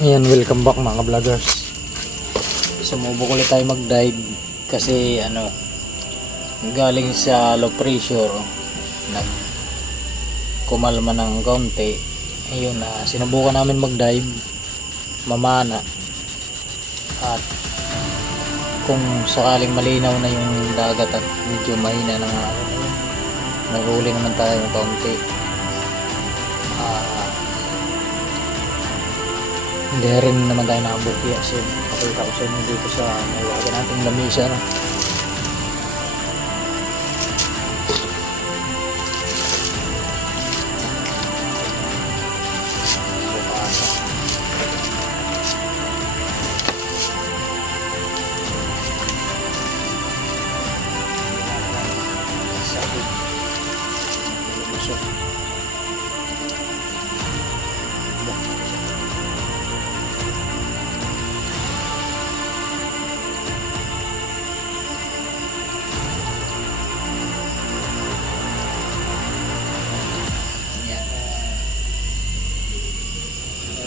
Ayan, welcome back mga vloggers. Sumubok ulit tayo mag-dive kasi ano, galing sa low pressure, nag kumalma ng kaunti. Ayun na, sinubukan namin mag-dive, mamana. At kung sakaling malinaw na yung dagat at medyo mahina na nga, nahuli naman tayo ng kaunti. Hindi rin naman tayo nakabukya so pakita ko sa inyo dito sa nawaga nating lamisa no?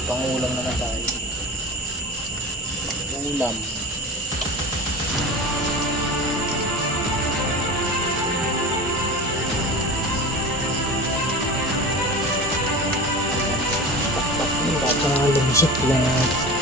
Pangulam naman tayo. Ulam. Baka lumusot lang.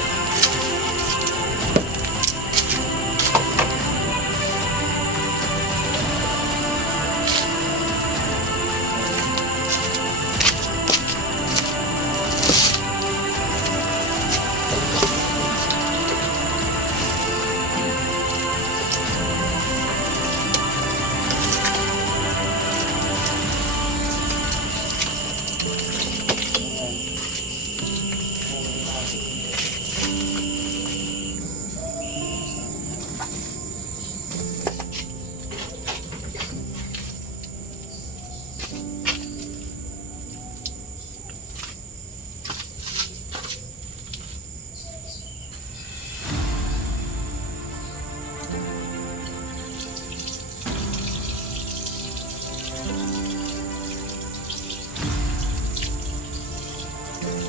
So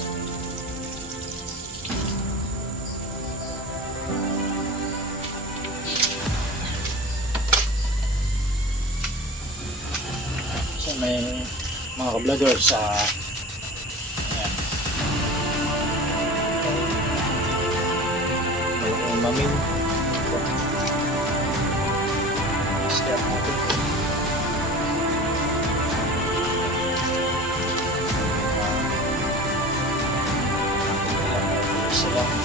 may mga ka-vlogger sa ayan. Malaki mamin. Isda natin. Sila. Baka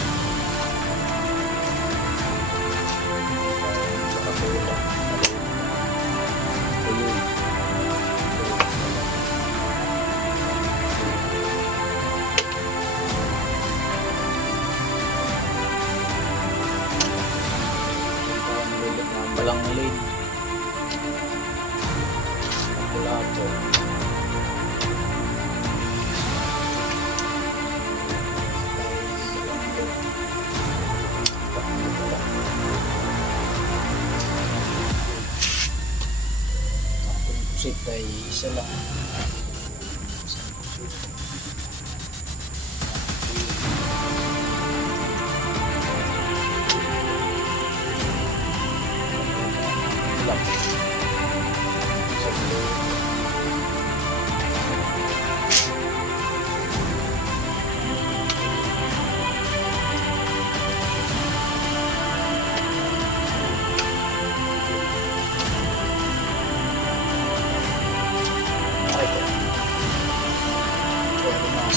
pusit ay isa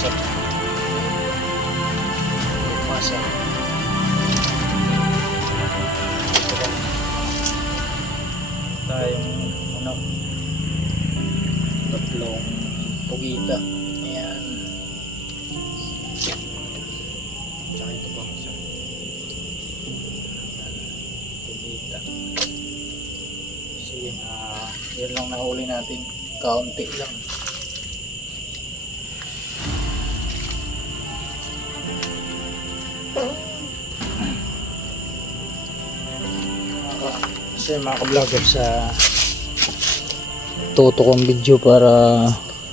Ito, lumasap. Lumasap. Ito ba? tayong ano tatlong pugita ayan tsaka ito pa isa pugita kasi ah yan lang nahuli natin kaunti lang kasi mga ka-vlogger sa tuto kong video para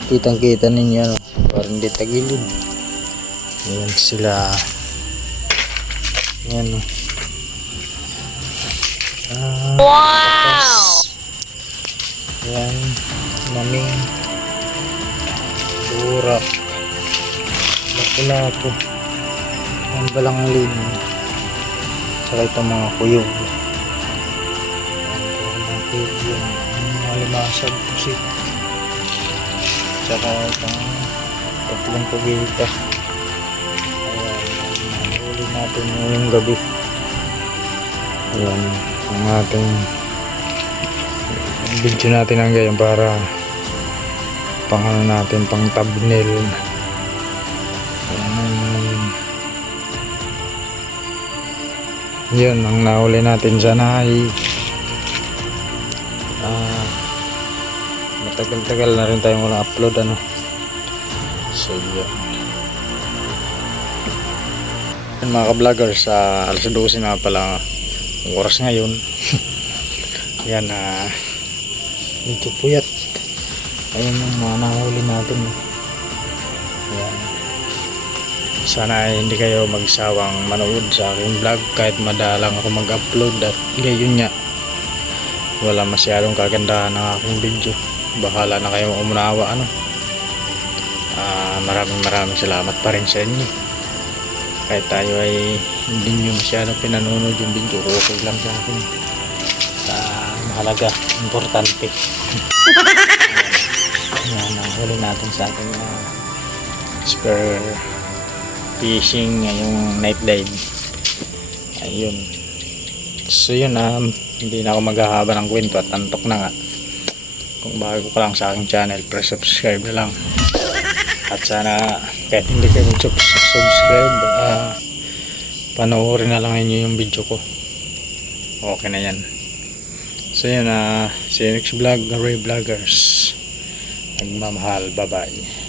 kitang kita ninyo no? para hindi tagilid ayan sila Yan o. Ah, wow! Yan. Maming. Burak. Lapu-lapu. Ang balanglin. Saka itong mga kuyog. Kuyog yun. Yung Mga limasag pusit. Saka itong tatlong kugita. Ayan, nahuli natin ngayong gabi. Ayan, ang ating video natin ang ganyan para pang ano natin, pang thumbnail. Yun, ang nahuli natin sana ay ah, matagal-tagal na rin tayong walang upload ano. So yun. Yun, mga ka-vloggers, sa alas 12 na pala ang oras ngayon. Yan na medyo puyat. Ayun yung mga nahuli natin. Yan. Sana ay hindi kayo magsawang manood sa aking vlog kahit madalang ako mag-upload at gayon nga. Wala masyadong kagandahan ng aking video. Bahala na kayo umunawa ano. Ah, maraming maraming salamat pa rin sa inyo. Kahit tayo ay hindi nyo masyadong pinanonood yung video, okay lang sa akin. Ah, mahalaga, importante. Yan, nahuli natin sa ating uh, spare fishing ngayong night dive. Ayun. So yun, um, hindi na ako maghahaba ng kwento at antok na nga. Kung bago ka lang sa aking channel, press subscribe na lang. At sana kahit hindi kayo mag-subscribe, ah, panoorin na lang inyo yung video ko. Okay na yan. So yun, see you next vlog, Ray Vloggers. Nagmamahal, bye-bye.